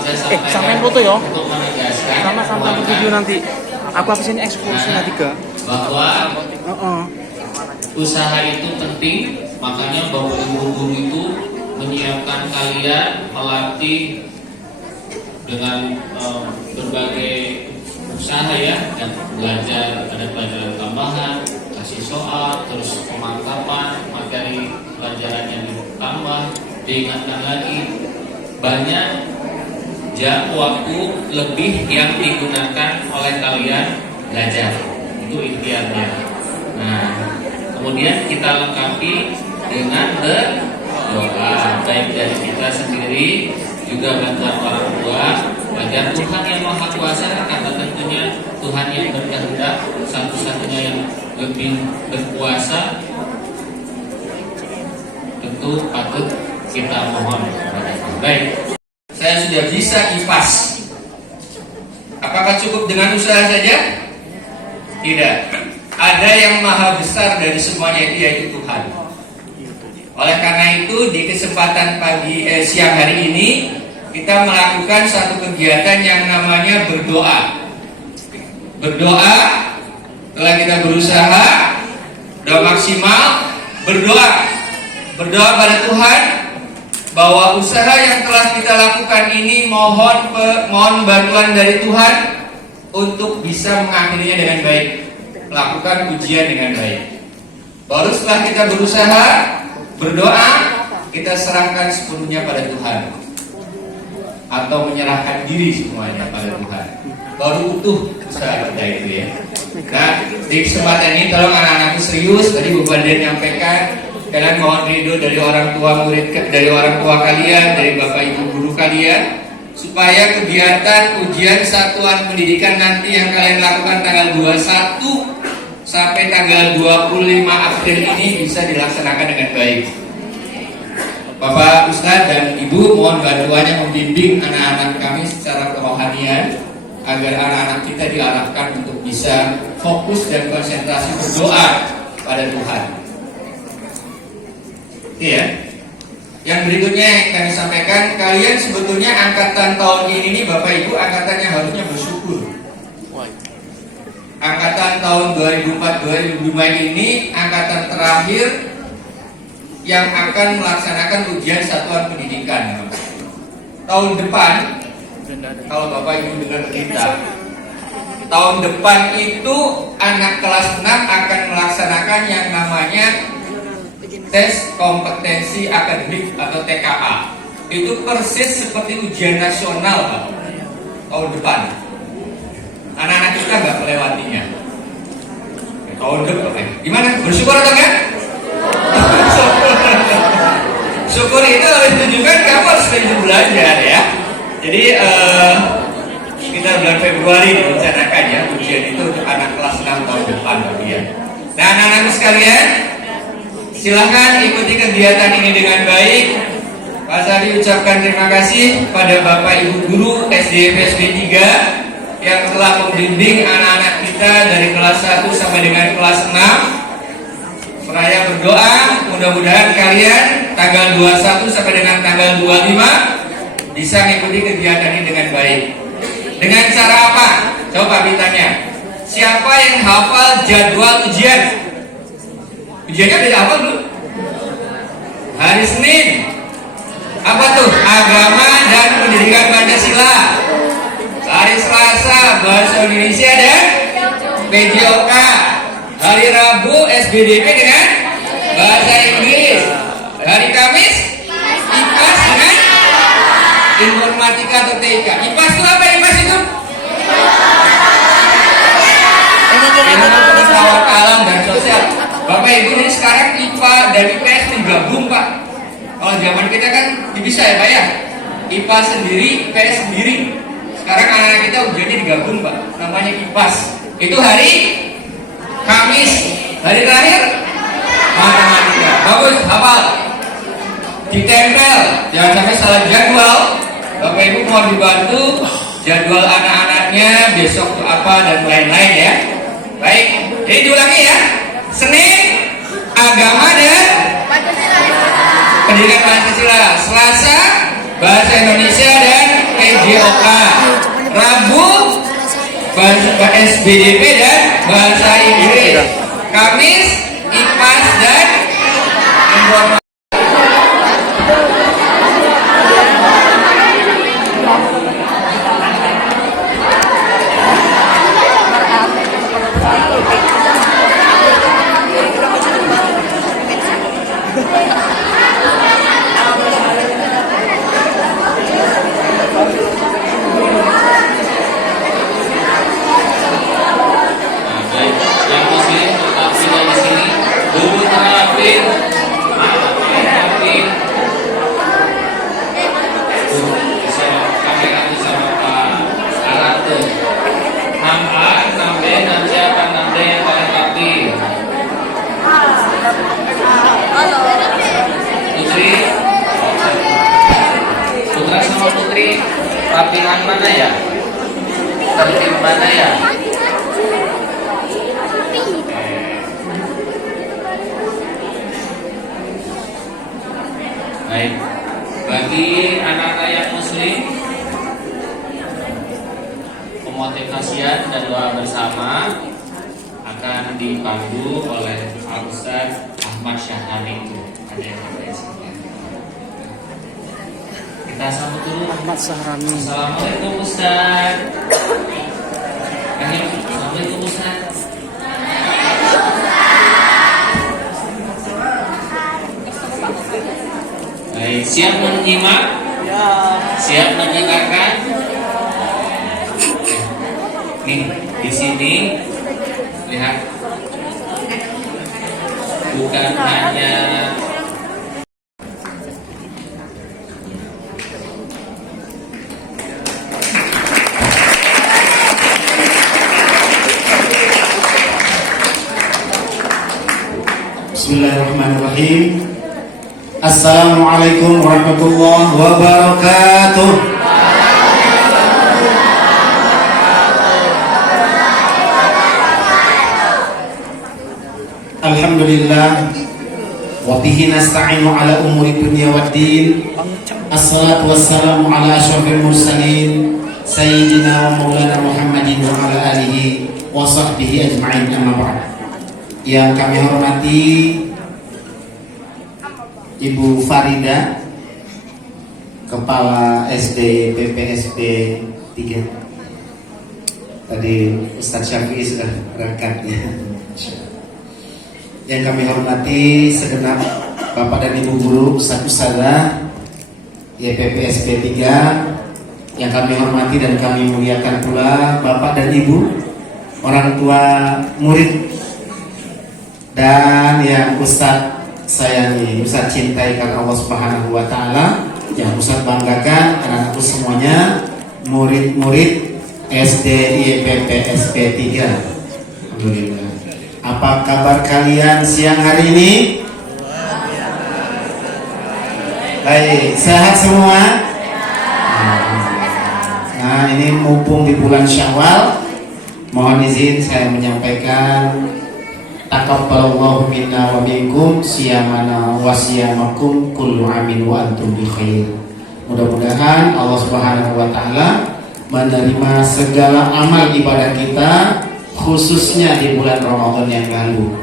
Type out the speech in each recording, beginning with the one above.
saya sampaikan sampai foto ya. untuk menegaskan Sama video nanti. Aku habisin ekskursnya tiga. bahwa usaha itu penting, makanya Bapak Ibu guru itu menyiapkan kalian, melatih dengan berbagai usaha ya, dan belajar, ada pelajaran tambahan, kasih soal, terus pemantapan materi pelajaran yang ditambah, diingatkan lagi, banyak waktu lebih yang digunakan oleh kalian belajar, itu ikhtiarnya. Nah, kemudian kita lengkapi dengan berdoa, baik dari kita sendiri juga bantuan orang tua, agar Tuhan yang Maha Kuasa, kata tentunya Tuhan yang berkehendak, satu-satunya yang lebih berkuasa, tentu patut kita mohon. Baik, saya sudah bisa IPAS. Apakah cukup dengan usaha saja? Tidak. Ada yang maha besar dari semuanya, yaitu Tuhan. Oleh karena itu, di kesempatan siang hari ini kita melakukan satu kegiatan yang namanya berdoa. Berdoa, setelah kita berusaha, doa maksimal, berdoa pada Tuhan bahwa usaha yang telah kita lakukan ini mohon bantuan dari Tuhan untuk bisa mengakhirinya dengan baik, melakukan ujian dengan baik. Baru setelah kita berusaha, berdoa, kita serahkan sepenuhnya pada Tuhan, atau menyerahkan diri semuanya pada Tuhan, baru utuh usaha kita itu ya. Nah, di kesempatan ini tolong anak-anakku serius. Tadi Bu Banden nyampaikan, kalian mohon ridho dari orang tua murid, dari orang tua kalian, dari bapak ibu guru kalian, supaya kegiatan ujian satuan pendidikan nanti yang kalian lakukan tanggal 21 sampai tanggal 25 April ini bisa dilaksanakan dengan baik. Bapak Ustadz dan Ibu mohon bantuannya membimbing anak-anak kami secara kerohanian, agar anak-anak kita diarahkan untuk bisa fokus dan konsentrasi berdoa pada Tuhan. Iya. Yang berikutnya yang kami sampaikan, kalian sebetulnya angkatan tahun ini Bapak Ibu angkatan yang harusnya bersyukur. Angkatan tahun 2004-2005 ini angkatan terakhir yang akan melaksanakan ujian satuan pendidikan. Tahun depan, kalau Bapak Ibu dengar berita, tahun depan itu anak kelas 6 akan melaksanakan yang namanya tes kompetensi akademik atau TKA. Itu persis seperti ujian nasional Pak, tahun depan. Anak-anak kita nggak melewatinya. Tahun depan, gimana? Bersyukur atau enggak? Syukur itu harus tunjukkan kamu harus rajin belajar ya. Jadi sekitar bulan Februari direncanakan ya ujian itu untuk anak kelas 6 tahun depan ya. Nah, anak-anak sekalian, silahkan ikuti kegiatan ini dengan baik. Pak Sadi ucapkan terima kasih pada Bapak Ibu Guru SD PSB 3 yang telah membimbing anak-anak kita dari kelas 1 sampai dengan kelas 6. Seraya berdoa, mudah-mudahan kalian tanggal 21 sampai dengan tanggal 25 bisa mengikuti kegiatan ini dengan baik. Dengan cara apa? Coba ditanya. Siapa yang hafal jadwal ujian? Ujiannya udah hafal belum? Hari Senin. Apa tuh? Agama dan Pendidikan Pancasila. Hari Selasa Bahasa Indonesia dan PJOK. Hari Rabu SBDP dengan Bahasa Inggris. Hari Kamis IPAS dengan Informatika atau TIK. IPAS itu apa? IPAS itu? Ilmu pengetahuan alam dan sosial. Bapak Ibu ini sekarang IPA dan IPS digabung Pak. Kalau zaman kita kan bisa ya Pak ya, IPA sendiri, IPS sendiri. Sekarang anak-anak kita ujiannya digabung Pak, namanya IPAS. Itu hari Kamis. Hari terakhir matematika. Bagus, hafal. Ditempel, jangan sampai salah jadwal. Bapak Ibu mohon dibantu jadwal anak-anaknya besok itu apa dan lain-lain ya. Baik, jadi diulangi ya. Senin agama dan pendidikan Pancasila. Selasa bahasa Indonesia dan PJ TOK. Rabu bahasa SBDP dan bahasa Inggris. Kamis IPAS dan informasi. Yang muslim tetap tinggal di sini. Dulu terapin, bisa kamera bisa Pak Arate. 6A, 6B, nanti akan 6D yang paling rapi. Putri, Putra sama Putri, rapihan mana ya? Tertib mana ya? Baik, bagi anak-anak yang muslim, pemotivasian dan doa bersama akan dipandu oleh Al-Ustaz Ahmad Syahani. Ada yang kita sambut dulu. Ahmad Sahrani. Assalamualaikum Ustaz. Assalamualaikum Ustaz. Baik, siap menyimak? Siap mendengarkan? Nih, di sini lihat, bukan hanya Bismillahirrahmanirrahim. Assalamualaikum warahmatullahi wabarakatuh. Alhamdulillah wa bihi nasta'inu ala umuri dunya waddin. Assalatu wassalamu ala asyrafil mursalin sayyidina wa maulana Muhammadin wa ala alihi wa sahbihi ajma'in, amma ba'd. Yang kami hormati Ibu Farida, Kepala SD PPSB 3. Tadi Ustadz Syafi'i sudah berangkat ya. Yang kami hormati segenap Bapak dan Ibu guru Ustadz YPPSB 3. Yang kami hormati dan kami muliakan pula Bapak dan Ibu, orang tua murid, dan yang Ustadz sayangi, Ustadz cintai karena Allah Subhanahu wa Ta'ala, yang Ustadz banggakan anak-anakku semuanya, murid-murid SD YPP SP 3. Alhamdulillah. Apa kabar kalian siang hari ini? Baik, sehat semua? Nah, ini mumpung di bulan Syawal, mohon izin saya menyampaikan taqabbalallahu minna wa minkum siyamana wa siyamakum kullu amin wa antum bi khair. Mudah-mudahan Allah Subhanahu wa Ta'ala menerima segala amal ibadah kita, khususnya di bulan Ramadan yang lalu.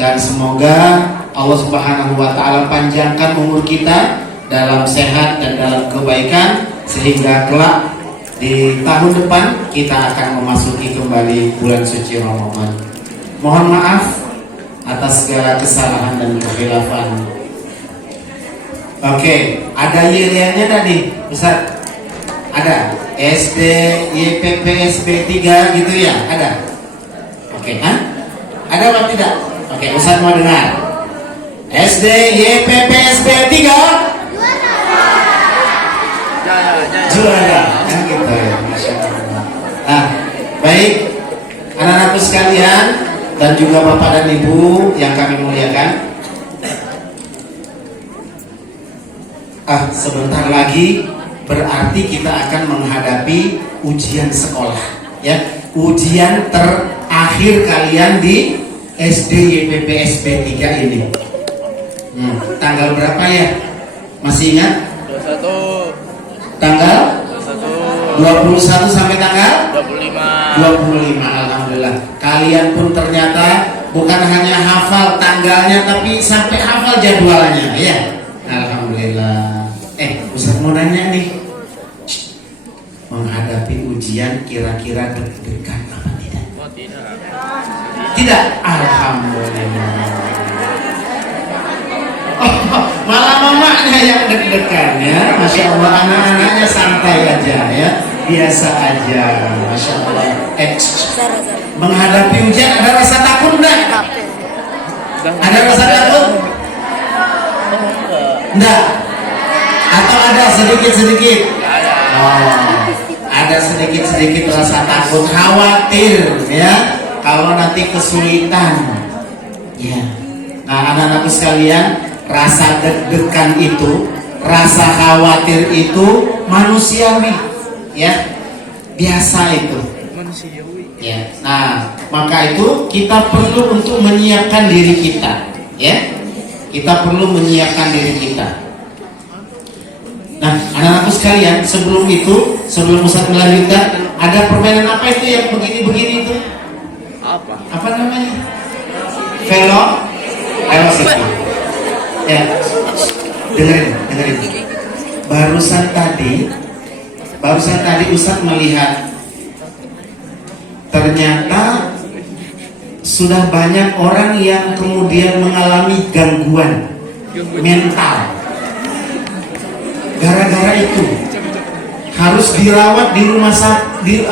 Dan semoga Allah Subhanahu wa Ta'ala panjangkan umur kita dalam sehat dan dalam kebaikan, sehingga kelak di tahun depan kita akan memasuki kembali bulan suci Ramadan. Mohon maaf atas segala kesalahan dan kekhilafan. Oke, ada yeliannya tadi, Ustaz? Ada? SD YPP SP 3 gitu ya? Ada? Oke, ada apa tidak? Oke, Ustaz mau dengar. SD YPP SP 3 juara. Ya, gitu ya. Masya Allah. Nah, baik, anak-anakku sekalian dan juga Bapak dan Ibu yang kami muliakan, sebentar lagi berarti kita akan menghadapi ujian sekolah, ya, ujian terakhir kalian di SD YPP SP 3 ini. Tanggal berapa ya? Masih ingat? 21. Tanggal 21. 21 sampai tanggal 25. 25. Alhamdulillah. Kalian pun ternyata bukan hanya hafal tanggalnya tapi sampai hafal jadwalnya ya. Alhamdulillah. Ustaz mau nanya nih. Menghadapi ujian kira-kira deg-degan apa tidak? Oh tidak. Tidak. Alhamdulillah. Malah mamanya yang deg-degan ya. Masya Allah, anak-anaknya santai aja ya, biasa aja. Masya Allah. Menghadapi ujian ada rasa takut enggak? Ada rasa takut? Enggak? Atau ada sedikit-sedikit? Oh, ada sedikit-sedikit rasa takut, khawatir ya, kalau nanti kesulitan ya. Nah, anak-anakku sekalian, rasa deg-degan itu, rasa khawatir itu manusiawi ya, biasa itu ya. Nah, maka itu kita perlu untuk menyiapkan diri kita ya, kita perlu menyiapkan diri kita. Nah, anak-anakku sekalian, sebelum itu, sebelum Ustaz melanjutkan, ada permainan apa itu yang begini-begini itu? Apa namanya? Velocity. Ya, dengerin. Barusan tadi Ustaz melihat ternyata sudah banyak orang yang kemudian mengalami gangguan mental. Gara-gara itu harus dirawat di rumah sakit,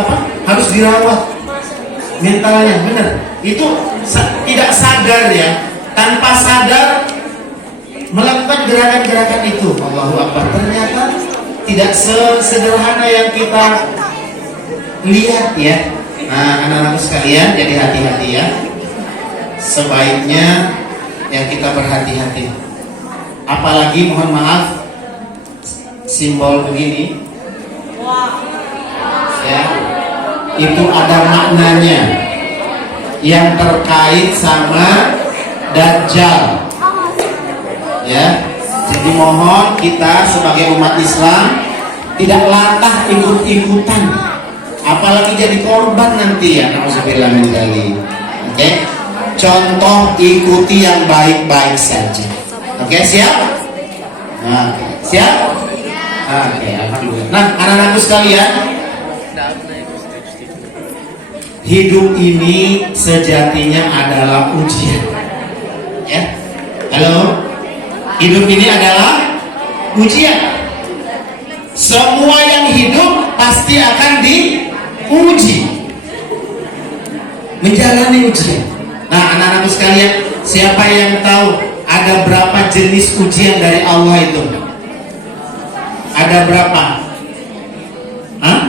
harus dirawat mentalnya, benar. Itu tidak sadar ya, tanpa sadar melakukan gerakan-gerakan itu. Allahu Akbar. Ternyata tidak sesederhana yang kita lihat ya. Nah, anak-anak sekalian, jadi hati-hati ya. Sebaiknya ya kita berhati-hati. Apalagi mohon maaf, simbol begini ya, itu ada maknanya yang terkait sama Dajjal ya. Jadi mohon kita sebagai umat Islam tidak latah ikut-ikutan, apalagi jadi korban nanti ya, nauzubillah min dzalik. Oke, contoh ikuti yang baik-baik saja. Oke, siap? Nah, siap? Oke, alhamdulillah. Nah, anak-anakku sekalian, hidup ini sejatinya adalah ujian. Ya, halo. Hidup ini adalah ujian. Semua yang hidup pasti akan diuji, menjalani ujian. Nah, anak-anakku sekalian, siapa yang tahu ada berapa jenis ujian dari Allah itu? Ada berapa? Hah?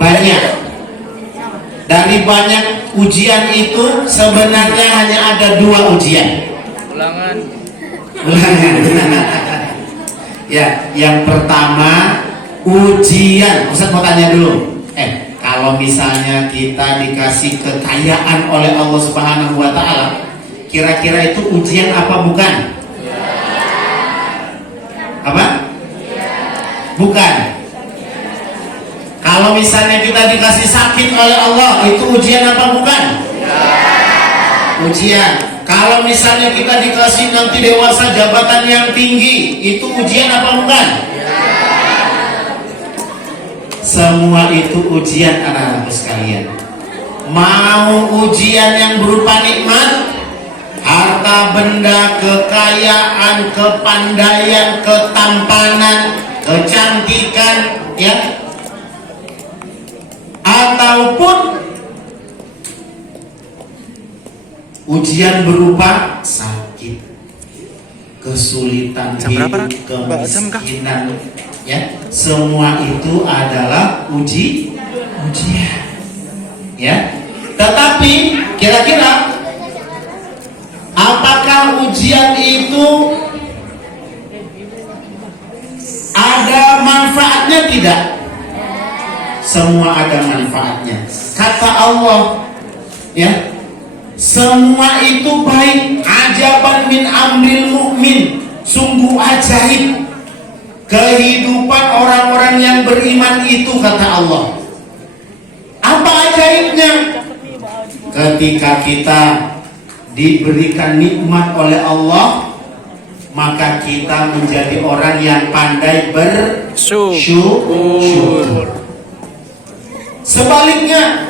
Banyak. Dari banyak ujian itu sebenarnya hanya ada 2 ujian. Ulangan. Ya, yang pertama ujian. Ustaz mau tanya dulu. Kalau misalnya kita dikasih kekayaan oleh Allah Subhanahu wa taala, kira-kira itu ujian apa bukan? Apa? Bukan. Kalau misalnya kita dikasih sakit oleh Allah, itu ujian apa bukan? Ujian. Kalau misalnya kita dikasih nanti dewasa jabatan yang tinggi, itu ujian apa bukan? Semua itu ujian anak-anak sekalian. Mau ujian yang berupa nikmat, harta benda, kekayaan, kepandaian, ketampanan, kecantikan, ya, ataupun ujian berupa sakit, kesulitan hidup, kemiskinan, ya, semua itu adalah ujian, ya. Tetapi kira-kira apakah ujian itu ada manfaatnya? Tidak. Semua ada manfaatnya. Kata Allah, ya, semua itu baik. Ajaban min amril mu'min, sungguh ajaib kehidupan orang-orang yang beriman itu, kata Allah. Apa ajaibnya? Ketika kita diberikan nikmat oleh Allah, maka kita menjadi orang yang pandai bersyukur. Sebaliknya,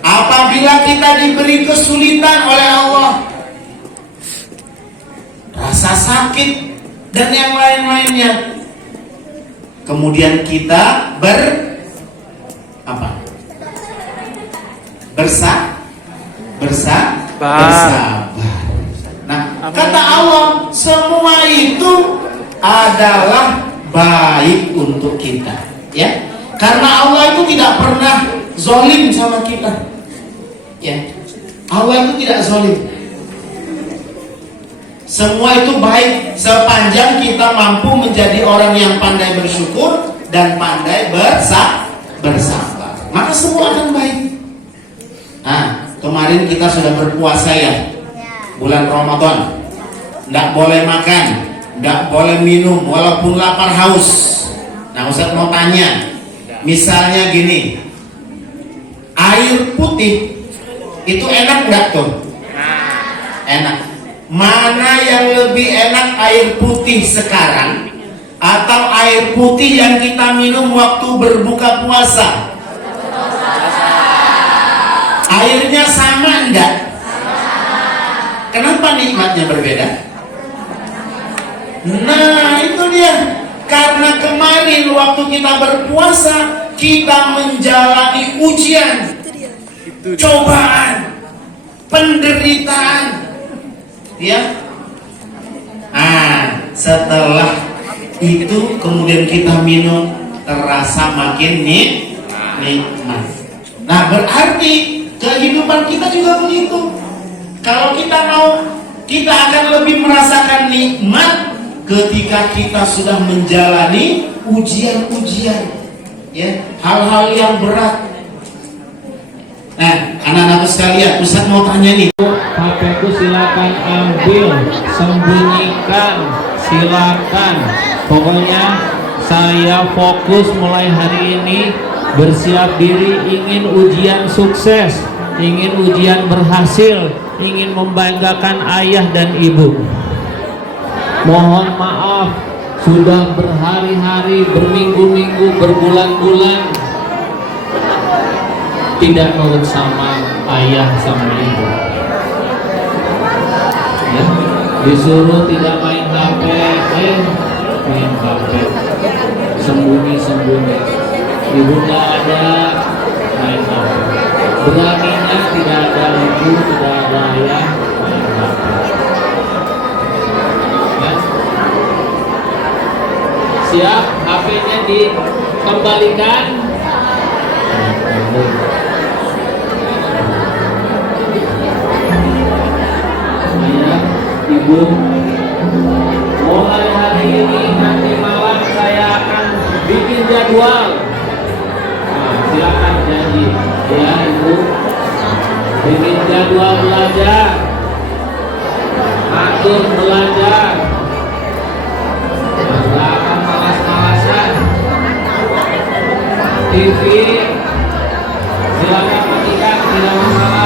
apabila kita diberi kesulitan oleh Allah, rasa sakit dan yang lain-lainnya, kemudian kita bersabar. Nah, kata Allah, semua itu adalah baik untuk kita, ya. Karena Allah itu tidak pernah zalim sama kita, ya. Allah itu tidak zalim. Semua itu baik sepanjang kita mampu menjadi orang yang pandai bersyukur dan pandai bersabar. Maka semua akan baik. Nah, kemarin kita sudah berpuasa ya, bulan Ramadan. Tidak boleh makan, tidak boleh minum, walaupun lapar haus. Nah, Ustaz mau tanya, misalnya gini, air putih itu enak nggak tuh? Enak. Mana yang lebih enak, air putih sekarang atau air putih yang kita minum waktu berbuka puasa? Airnya sama enggak? Kenapa nikmatnya berbeda? Nah, itu dia. Karena kemarin waktu kita berpuasa, kita menjalani ujian, cobaan, penderitaan, ya. Nah, setelah itu kemudian kita minum, terasa makin nikmat. Nah, berarti kehidupan kita juga begitu. Kalau kita mau, kita akan lebih merasakan nikmat ketika kita sudah menjalani ujian-ujian, ya, hal-hal yang berat. Nah, anak-anak sekalian, Ustaz mau tanya nih. HP-ku silakan ambil, sembunyikan, silakan. Pokoknya saya fokus mulai hari ini, bersiap diri, ingin ujian sukses, ingin ujian berhasil, ingin membanggakan ayah dan ibu. Mohon maaf, sudah berhari-hari, berminggu-minggu, berbulan-bulan tidak nurut sama ayah sama ibu, ya. Disuruh tidak main HP, main HP, sembunyi-sembunyi. Ibu nggak ada, main HP. Beraninya tidak ada ibu, tidak ada ayah, main HP. Ya. Siap, HP-nya dikembalikan. Ayah, ibu, mulai hari ini, nanti malam saya akan bikin jadwal. Nah, silakan janji, ya ibu, bikin jadwal belajar, atur belajar, nggak akan malas-malasan. TV silakan matikan, tidak masalah.